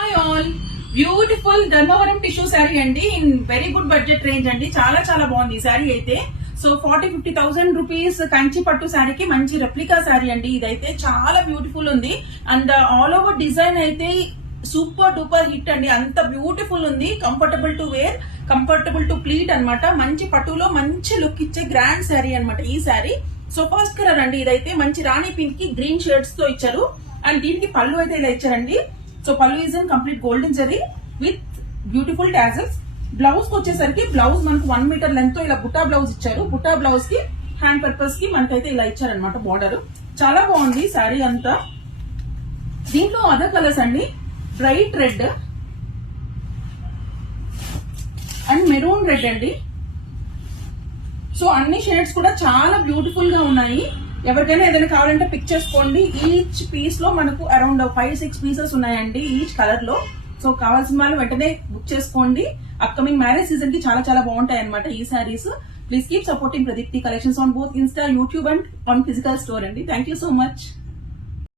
Hi all, beautiful Dharmavaram tissue sari అండి. In very good budget range అండి. చాలా చాలా బాగుంది ఈ శారీ అయితే. సో 40-50,000 రూపీస్ కంచి పట్టు శారీకి మంచి రెప్లికా శారీ అండి. ఇదైతే చాలా బ్యూటిఫుల్ ఉంది. అండ్ ఆల్ ఓవర్ డిజైన్ అయితే సూపర్ డూపర్ హిట్ అండి. అంత బ్యూటిఫుల్ ఉంది. Comfortable to wear, comfortable to pleat అన్నమాట. మంచి పట్టులో మంచి లుక్ ఇచ్చే గ్రాండ్ శారీ అన్నమాట ఈ శారీ. సో ఫస్ట్ కలర్ అండి ఇదైతే. మంచి రాణి పింక్ కి గ్రీన్ షేడ్స్ తో ఇచ్చారు. అండ్ దీనికి పళ్ళు అయితే ఇలా ఇచ్చారండి. సో పళ్ళు is in complete golden zari with beautiful tassels. Blouse కి వచ్చేసరికి బ్లౌజ్ మనకు 1 మీటర్ లెంత్ తో ఇలా బుట్టా బ్లౌజ్ ఇచ్చారు. బుట్టా బ్లౌజ్ కి హ్యాండ్ పర్పస్ కి మనకైతే ఇలా ఇచ్చారనమాట బార్డర్. చాలా బాగుంది శారీ అంతా. దీంట్లో అదర్ కలర్స్ అండి, bright red and maroon red అండి. సో అన్ని షేడ్స్ కూడా చాలా బ్యూటిఫుల్ గా ఉన్నాయి. ఎవరికైనా ఏదైనా కావాలంటే పిక్ చేసుకోండి. ఈచ్ పీస్ లో మనకు అరౌండ్ 5-6 పీసెస్ ఉన్నాయండి ఈచ్ కలర్ లో. సో కావాల్సిన వాళ్ళు వెంటనే బుక్ చేసుకోండి. అప్కమింగ్ మ్యారేజ్ సీజన్ కి చాలా చాలా బాగుంటాయి అనమాట ఈ saris. Please keep supporting Pradeepthi collections on both insta, YouTube and on physical store అండి. Thank you so much.